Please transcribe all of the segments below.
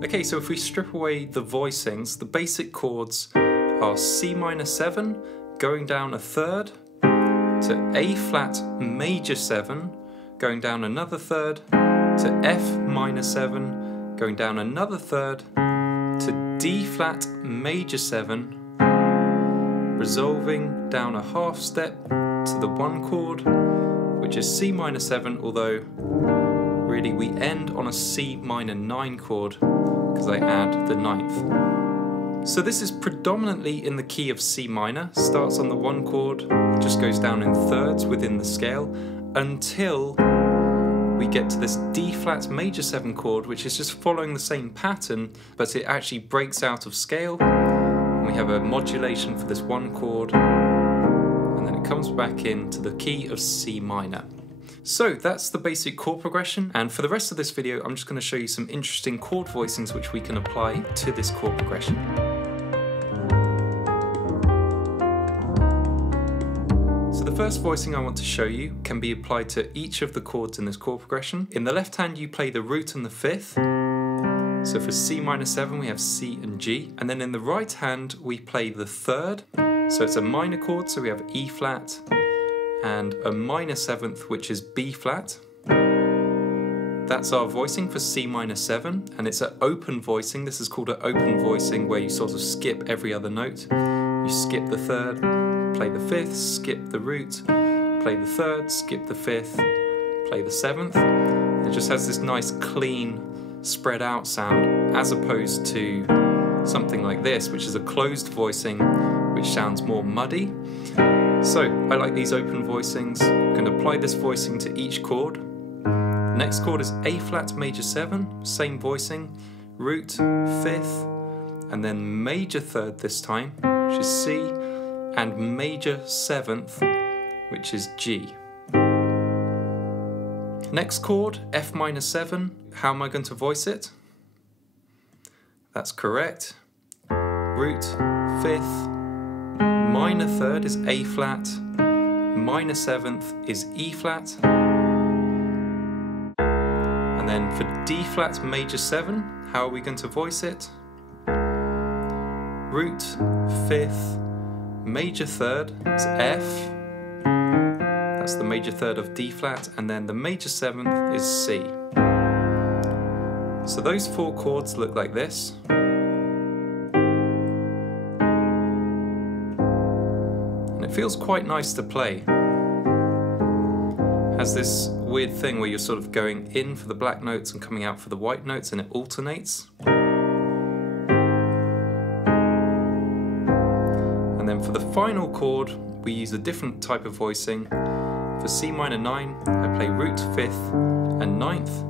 Okay, so if we strip away the voicings, the basic chords are C minor 7, going down a third, to A flat major 7, going down another third, to F minor 7, going down another third, to D flat major 7, resolving down a half step to the 1 chord, which is C minor 7, although really we end on a C minor 9 chord because I add the 9th. So this is predominantly in the key of C minor, starts on the 1 chord, just goes down in thirds within the scale until we get to this D flat major 7 chord, which is just following the same pattern, but it actually breaks out of scale. And we have a modulation for this 1 chord, and then it comes back into the key of C minor. So that's the basic chord progression, and for the rest of this video I'm just going to show you some interesting chord voicings which we can apply to this chord progression. So the first voicing I want to show you can be applied to each of the chords in this chord progression. In the left hand you play the root and the 5th. So for C minor 7 we have C and G, and then in the right hand we play the 3rd. So it's a minor chord, so we have E flat, and a minor 7th, which is B flat. That's our voicing for C minor 7, and it's an open voicing. This is called an open voicing, where you sort of skip every other note. You skip the 3rd, play the 5th, skip the root, play the 3rd, skip the 5th, play the 7th. It just has this nice clean spread out sound, as opposed to something like this, which is a closed voicing, which sounds more muddy. So I like these open voicings. You can apply this voicing to each chord. Next chord is A flat major 7, same voicing, root, 5th, and then major 3rd this time, which is C, and major 7th, which is G. Next chord, F minor 7. How am I going to voice it? That's correct. Root, 5th, minor 3rd is A flat, minor 7th is E flat, and then for D flat major 7, how are we going to voice it? Root, 5th, major 3rd is F, that's the major 3rd of D flat, and then the major 7th is C. So those 4 chords look like this. It feels quite nice to play. Has this weird thing where you're sort of going in for the black notes and coming out for the white notes, and it alternates. And then for the final chord we use a different type of voicing. For C minor 9 I play root, 5th and 9th,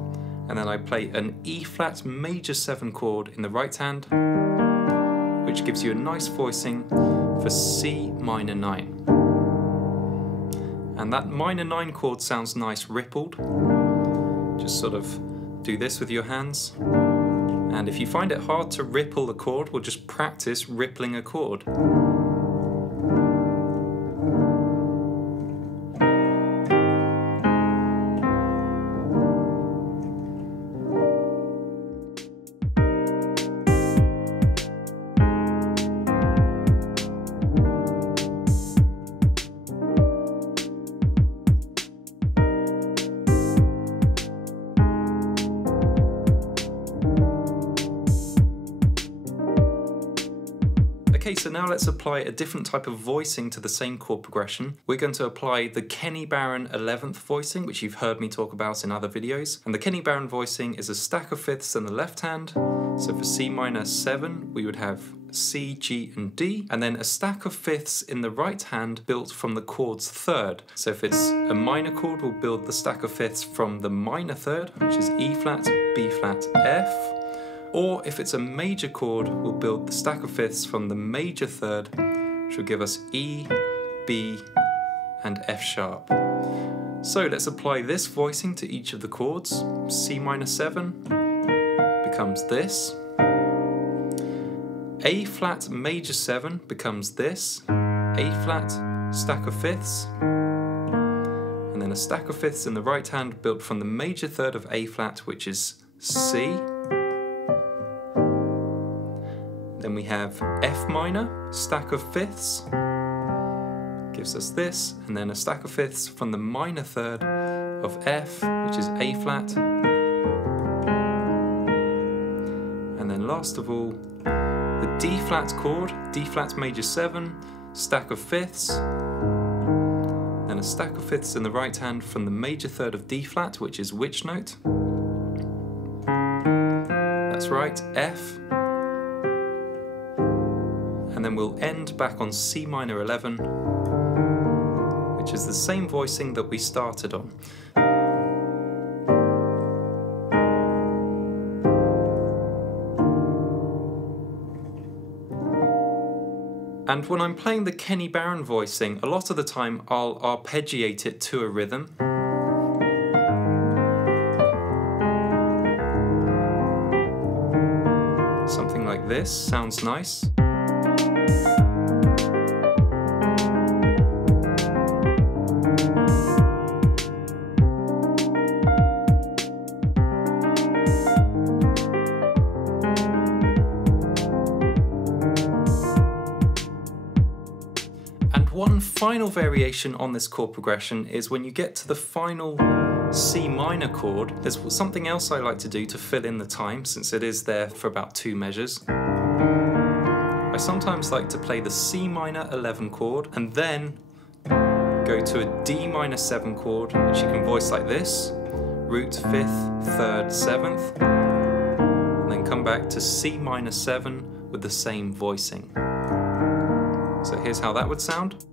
and then I play an E flat major 7 chord in the right hand, which gives you a nice voicing for C minor 9. And that minor 9 chord sounds nice rippled. Just sort of do this with your hands. And if you find it hard to ripple a chord, we'll just practice rippling a chord. Okay, so now let's apply a different type of voicing to the same chord progression. We're going to apply the Kenny-Barron 11th voicing, which you've heard me talk about in other videos. And the Kenny-Barron voicing is a stack of 5ths in the left hand. So for C minor 7, we would have C, G, and D, and then a stack of 5ths in the right hand built from the chord's 3rd. So if it's a minor chord, we'll build the stack of 5ths from the minor 3rd, which is E flat, B flat, F. Or if it's a major chord, we'll build the stack of 5ths from the major 3rd, which will give us E, B, and F sharp. So let's apply this voicing to each of the chords. C minor 7 becomes this. A flat major 7 becomes this. A flat, stack of 5ths. And then a stack of 5ths in the right hand built from the major 3rd of A flat, which is C. Then we have F minor, stack of fifths, gives us this, and then a stack of fifths from the minor third of F, which is A flat. And then last of all, the D flat chord, D flat major 7, stack of fifths, and a stack of fifths in the right hand from the major third of D flat, which is which note? That's right, F. And then we'll end back on C minor 11, which is the same voicing that we started on. And when I'm playing the Kenny Barron voicing, a lot of the time I'll arpeggiate it to a rhythm. Something like this sounds nice. One final variation on this chord progression is when you get to the final C minor chord, there's something else I like to do to fill in the time, since it is there for about 2 measures. I sometimes like to play the C minor 11 chord and then go to a D minor 7 chord, which you can voice like this, root 5th, 3rd, 7th, and then come back to C minor 7 with the same voicing. So here's how that would sound.